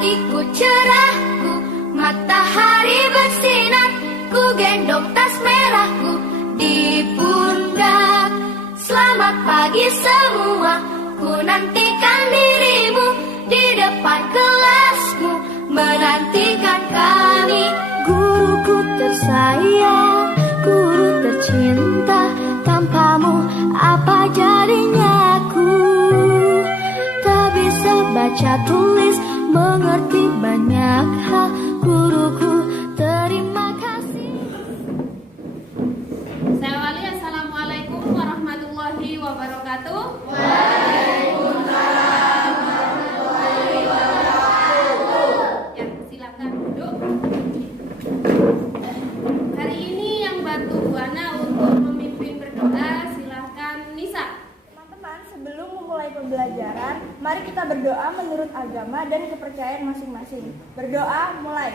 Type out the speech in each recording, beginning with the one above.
pagiku cerahku, matahari bersinar, ku gendong tas merahku di pundak. Selamat pagi semua, ku nantikan dirimu di depan kelasmu, menantikan kami. Guruku tersayang, guru tercinta, tanpamu apa jadinya aku? Tak bisa baca tulis, mengerti banyak hal. Guruku, terima kasih. Saya awali, assalamualaikum warahmatullahi wabarakatuh. Waalaikumsalam warahmatullahi wabarakatuh. Ya, silakan duduk. Hari ini yang bantu Bu Ana untuk memimpin berdoa, silakan Nisa. Teman-teman, sebelum memulai pembelajaran, mari kita berdoa menurut agama dan kepercayaan masing-masing. Berdoa, mulai.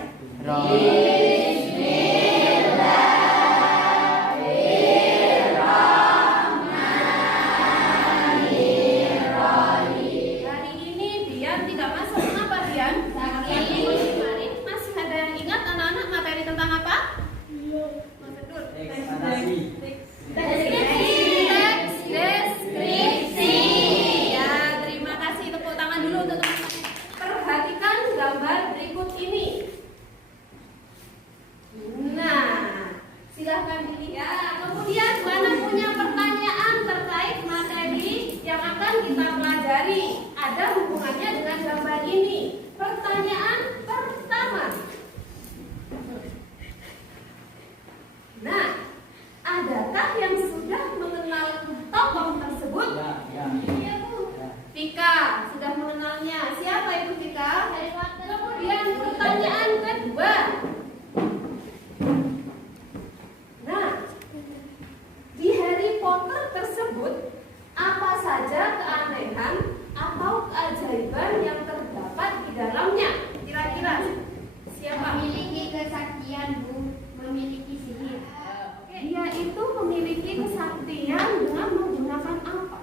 Hari ini Dian tidak masuk. Kenapa Dian? Kemarin masih ada yang ingat anak-anak materi tentang apa? Mas Abdul. Teks deskripsi. Ya, terima kasih. Tepuk tangan dulu untuk teman-teman. Perhatikan gambar berikut ini. Nah, silahkan dilihat. Kemudian mana punya pertanyaan terkait materi yang akan kita pelajari? Ada hubungannya dengan gambar ini. Pertanyaan pertama. Nah, adakah yang sudah mengenal tokoh tersebut? Iya, Bu. Vika sudah mengenalnya. Siapa itu Vika? Kemudian pertanyaan kedua. Nah, di Harry Potter tersebut apa saja keanehan atau keajaiban yang terdapat di dalamnya? Kira-kira siapa? Memiliki kesaktian, Bu, memiliki sihir. Dia itu memiliki kesaktian dengan menggunakan apa?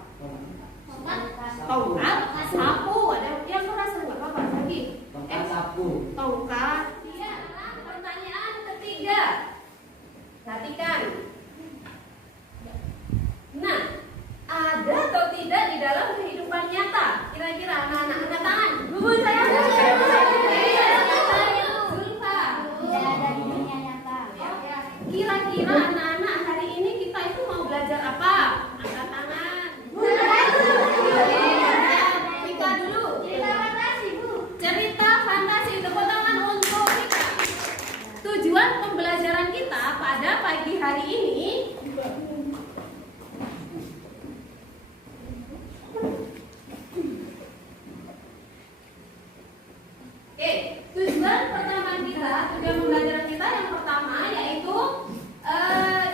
Tongkat, sapu. Ada yang merasa nggak apa-apa lagi? Tongkat. Iya. Pertanyaan ketiga. Perhatikan. Nah, ada atau tidak di dalam kehidupan nyata? Kira-kira anak-anak angkat tangan. Bu, saya. Zulfa. Tidak ada di dunia nyata. Kira-kira anak-anak hari ini kita itu mau belajar apa? Angkat tangan. Vika dulu. Cerita fantasi, Bu. Cerita fantasi. Tepuk tangan untuk Vika. Tujuan pembelajaran kita pada pagi hari ini tujuan pembelajaran kita yang pertama yaitu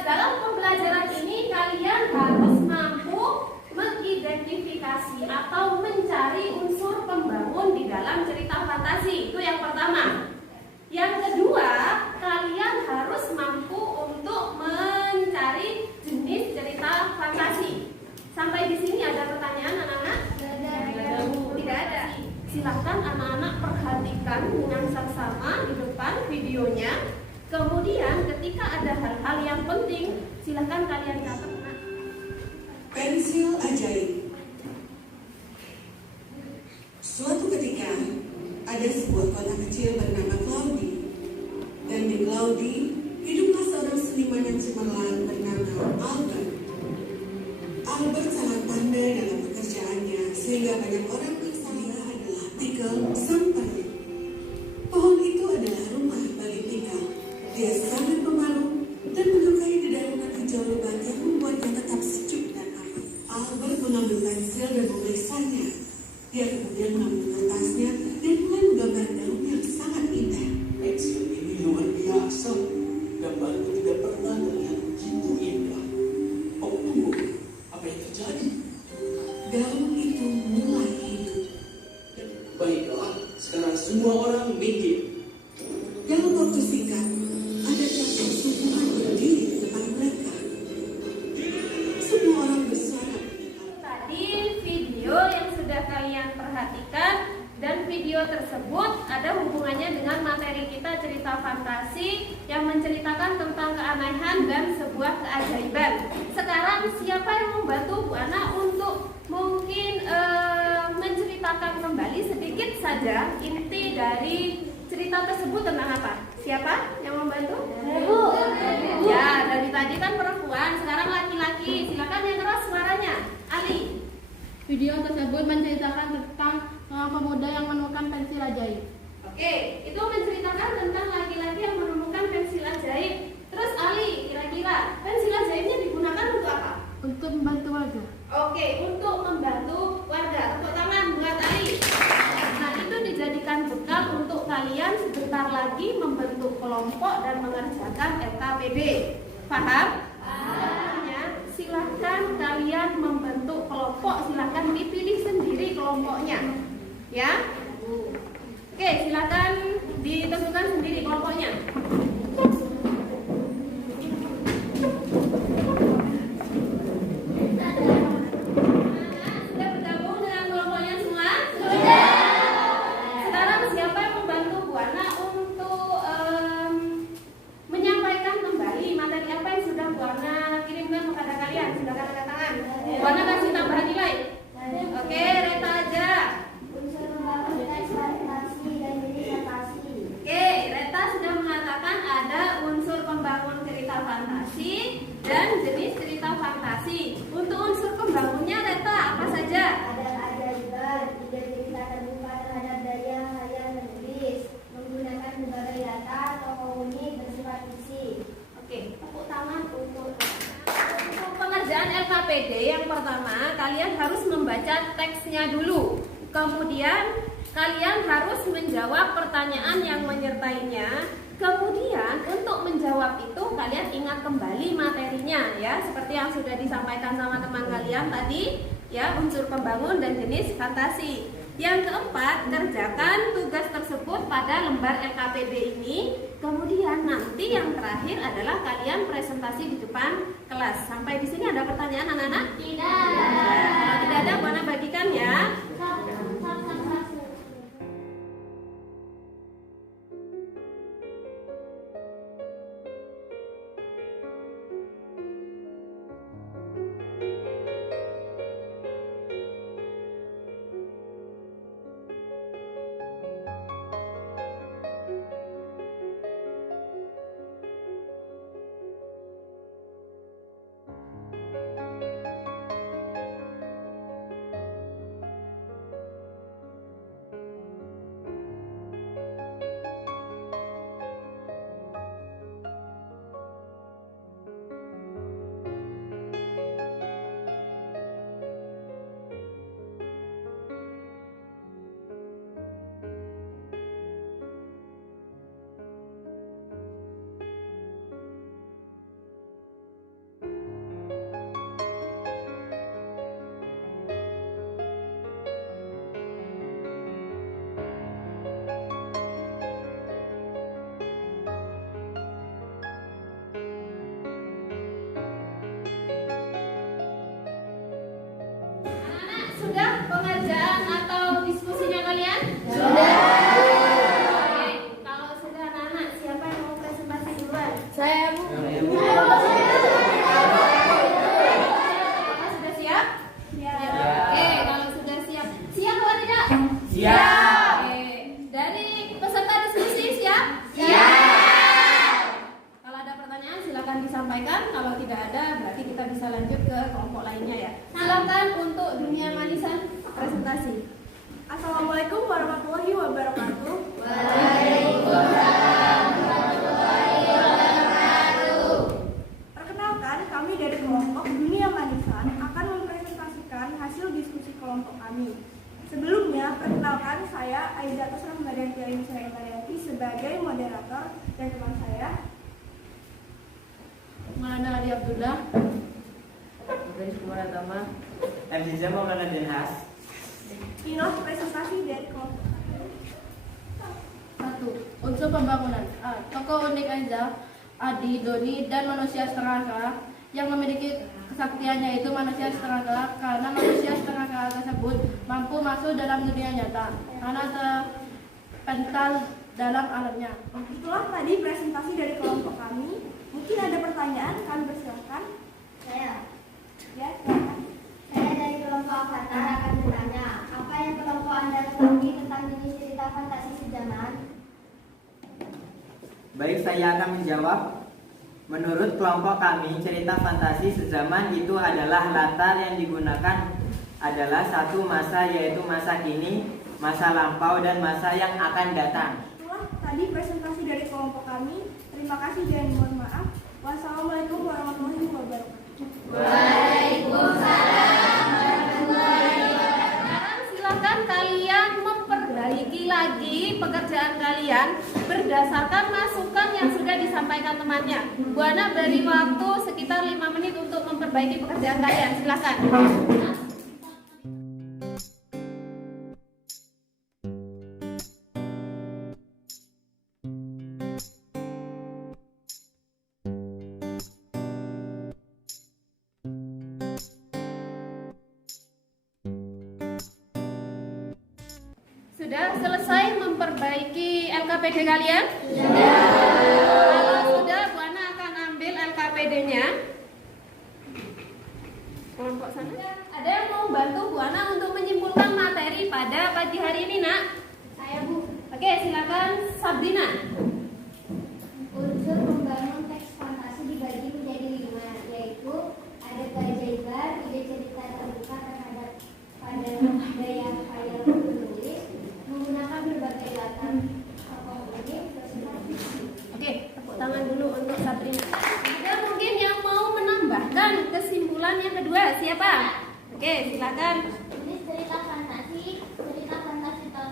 dalam pembelajaran ini kalian harus mampu mengidentifikasi atau mencari unsur pembangun di dalam cerita fantasi. Itu yang pertama. Yang kedua, kalian harus mampu untuk mencari jenis cerita fantasi. Sampai di sini ada pertanyaan anak-anak? Tidak ada. Silakan anak-anak perhatikan dengan seksama di depan videonya. Kemudian ketika ada hal-hal yang penting, silakan kalian catat. Pensil ajaib. Suatu ketika ada sebuah kota kecil bernama Claudi, dan di Claudi hiduplah seorang seniman yang cemerlang bernama Albert. Albert sangat pandai dalam pekerjaannya sehingga banyak orang mengira dia adalah Pickle sang peri. Pohon itu adalah rumah bagi Pickle. Dia sangat pemalu dan menyukai dedaunan hijau lebat yang membuatnya tetap sejuk dan aman. Albert mengambil pensil dan memeriksanya. Dia kemudian mengambil kertasnya dan mulai menggambar daun yang sangat indah. Pensil ini luar biasa. Gambarku tidak pernah terlihat begitu indah. Oh, tunggu. Apa yang terjadi? Daun itu mulai hidup. Baiklah, sekarang semua orang minggir. Dalam waktu singkat, ada kelas persubuhan berdiri di depan mereka. Semua orang bersorak. Tadi video yang sudah kalian perhatikan dan video tersebut ada hubungannya dengan materi kita cerita fantasi yang menceritakan tentang keanehan dan sebuah keajaiban. Sekarang siapa yang membantu Bu Ana untuk mungkin menceritakan kembali sedikit saja inti dari cerita tersebut tentang apa? Siapa yang membantu? Bu. Ya, dari tadi kan perempuan, sekarang laki-laki. Silakan yang keras suaranya. Ali. Video tersebut menceritakan tentang pemuda yang menemukan pensil ajaib. Oke, itu menceritakan tentang laki-laki yang menemukan pensil ajaib. Terus Ali, kira-kira pensil ajaibnya digunakan untuk apa? Untuk membantu warga. Oke, untuk membantu warga. Tepuk tangan buat Ali. Nah, itu dijadikan bekal untuk kalian sebentar lagi membentuk kelompok dan mengerjakan LKPD. Paham? Artinya, silahkan kalian membentuk kelompok, silahkan dipilih sendiri kelompoknya. Ya? Oke, silahkan ditentukan sendiri kelompoknya. Sudah bergabung dengan kelompoknya semua? Sudah. Sekarang siapa yang membantu Bu Ana untuk menyampaikan kembali materi apa yang sudah Bu Ana kirimkan kepada kalian? Silakan angkat tangan. Bu Ana kasih tambahan nilai. Oke, Reta aja. Unsur membangun teks fantasi dan jenis fantasi. Oke, Reta sudah mengatakan ada unsur pembangun cerita fantasi dan jenis cerita fantasi. Untuk unsur pembangunnya Reta apa saja? Ada keajaiban, ide cerita terbuka terhadap daya khayal penulis, menggunakan berbagai data tokoh unik bersifat fisik. Oke, tepuk tangan untuk pengerjaan LKPD. Yang pertama, kalian harus membaca teksnya dulu. Kemudian, kalian harus menjawab pertanyaan yang menyertainya. Kemudian, untuk menjawab itu, kalian ingat kembali materinya ya, seperti yang sudah disampaikan sama teman kalian tadi, ya, unsur pembangun dan jenis fantasi. Yang keempat, kerjakan tugas tersebut pada lembar LKPD ini. Kemudian nanti yang terakhir adalah kalian presentasi di depan kelas. Sampai di sini ada pertanyaan anak-anak? Tidak. Kalau tidak ada, Bu Ana bagikan ya. Anak-anak, sudah pengerjaan atau diskusinya kalian? Sudah. Oke, kalau sudah anak-anak, siapa yang mau presentasi duluan? Saya, Bu. Apakah sudah siap? Oke, kalau sudah siap. Siap atau tidak? Siap. Oke, dari peserta diskusi siap? Siap. Kalau ada pertanyaan silakan disampaikan. Kalau tidak ada, berarti kita bisa lanjut ke kelompok lainnya ya. Silakan untuk dunia manisan presentasi. Assalamualaikum warahmatullahi wabarakatuh. Perkenalkan, kami dari kelompok Dunia Manisan akan mempresentasikan hasil diskusi kelompok kami. Sebelumnya, perkenalkan saya Aizatus Rahmadianti Ainsyariyanti sebagai moderator dan teman saya Maulana Ali Abdullah. Prince Kumaratama, MZZ Maulana Denhas. Kinos presentasi dari kelompok kami. 1. Unsur pembangunan. Tokoh unik Aiza, Adi, Doni, dan manusia setengah akal yang memiliki kesaktiannya itu manusia setengah gelap, karena manusia setengah gelap tersebut mampu masuk dalam dunia nyata karena terpental dalam alamnya. Itulah tadi presentasi dari kelompok kami. Mungkin ada pertanyaan, kami persilahkan. Saya. Ya, silakan. Saya dari kelompok Avatar akan bertanya, apa yang kelompok Anda ketahui tentang jenis cerita fantasi sejaman? Baik, saya akan menjawab. Menurut kelompok kami, cerita fantasi sezaman itu adalah latar yang digunakan adalah satu masa, yaitu masa kini, masa lampau, dan masa yang akan datang. Itulah tadi presentasi dari kelompok kami. Terima kasih dan mohon maaf. Wassalamualaikum warahmatullahi wabarakatuh. Sekarang silakan kalian memperbaiki lagi pekerjaan kalian berdasarkan masukan yang sudah disampaikan temannya. Bu Ana beri waktu sekitar 5 menit untuk memperbaiki pekerjaan kalian. Silakan. Sudah selesai memperbaiki LKPD kalian? Sudah. Kalau sudah, Bu Ana akan ambil LKPD-nya. Kelompok sana. Ada yang mau bantu Bu Ana untuk menyimpulkan materi pada pagi hari ini, Nak? Saya, Bu. Oke, silakan Sabrina. Unsur membangun teks fantasi dibagi menjadi 5, yaitu ada keajaiban, ide cerita terbuka terhadap pada daya khayal penulis, menggunakan berbagai latar tokoh unik, Oke, tepuk tangan dulu untuk Sabrina. Ada mungkin yang mau menambahkan kesimpulan yang kedua, siapa? Oke, silakan. jenis cerita fantasi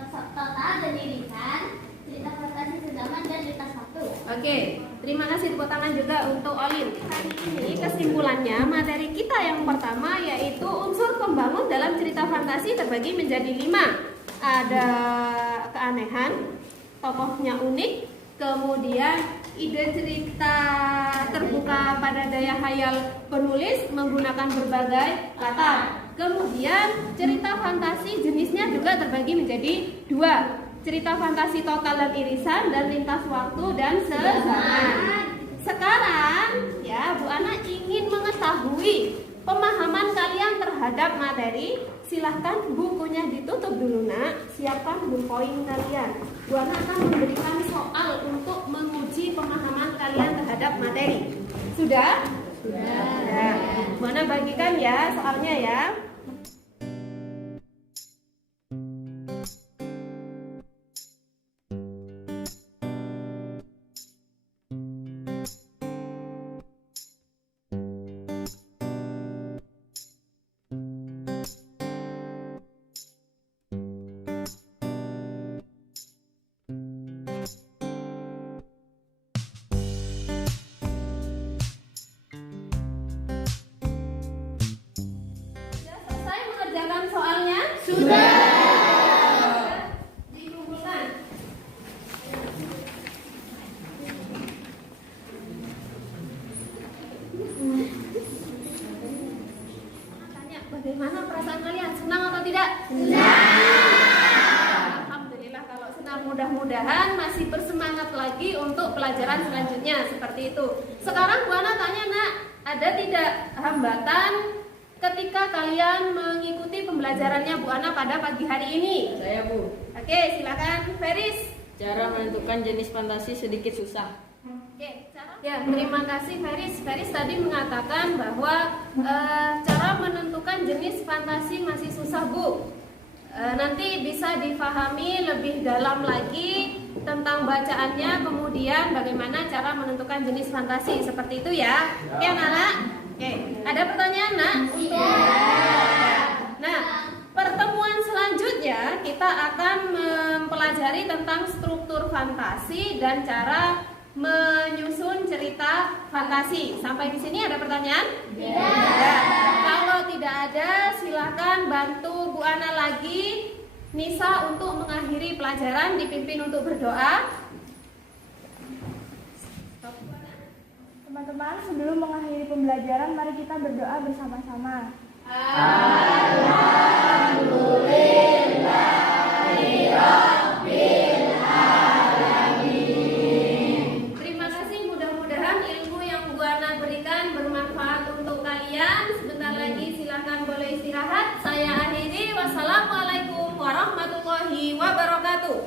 total dan irisan, cerita fantasi sejaman dan lintas waktu. Oke, terima kasih tepuk tangan juga untuk Olin. Hari ini kesimpulannya materi kita yang pertama yaitu unsur pembangun dalam cerita fantasi terbagi menjadi 5. Ada keanehan, tokohnya unik, kemudian ide cerita terbuka pada daya khayal penulis menggunakan berbagai latar. Kemudian cerita fantasi jenisnya juga terbagi menjadi 2. Cerita fantasi total dan irisan dan lintas waktu dan sezaman. Sekarang ya Bu Ana ingin mengetahui pemahaman kalian terhadap materi. Silahkan bukunya ditutup dulu, Nak. Siapkan poin kalian. Bu Ana akan memberikan soal untuk menguji pemahaman kalian terhadap materi. Sudah? Sudah. Bu Ana bagikan ya soalnya ya. Sudah selesai mengerjakan soalnya? Sudah. Dikumpulkan. Tanya, bagaimana perasaan kalian? Senang atau tidak? Alhamdulillah kalau senang, mudah-mudahan masih bersemangat lagi untuk pelajaran selanjutnya seperti itu. Sekarang Bu Ana tanya, Nak, ada tidak hambatan ketika kalian mengikuti pembelajarannya Bu Ana pada pagi hari ini? Saya, Bu. Oke, silakan Feris. Cara menentukan jenis fantasi sedikit susah. Oke, ya, terima kasih Feris. Feris tadi mengatakan bahwa cara menentukan jenis fantasi masih susah, Bu. Nanti bisa difahami lebih dalam lagi tentang bacaannya, kemudian bagaimana cara menentukan jenis fantasi seperti itu ya. Oke, anak-anak. Oke, ada pertanyaan, Nak? Nah, pertemuan selanjutnya kita akan mempelajari tentang struktur fantasi dan cara menyusun cerita fantasi. Sampai di sini ada pertanyaan? Tidak. Kalau tidak ada, silakan bantu Bu Ana lagi, Nisa, untuk mengakhiri pelajaran, dipimpin untuk berdoa. Teman-teman, sebelum mengakhiri pembelajaran, mari kita berdoa bersama-sama. Terima kasih, mudah-mudahan ilmu yang Bu Ana berikan bermanfaat untuk kalian. Sebentar lagi silakan boleh istirahat. Saya akhiri. Wassalamualaikum warahmatullahi wabarakatuh.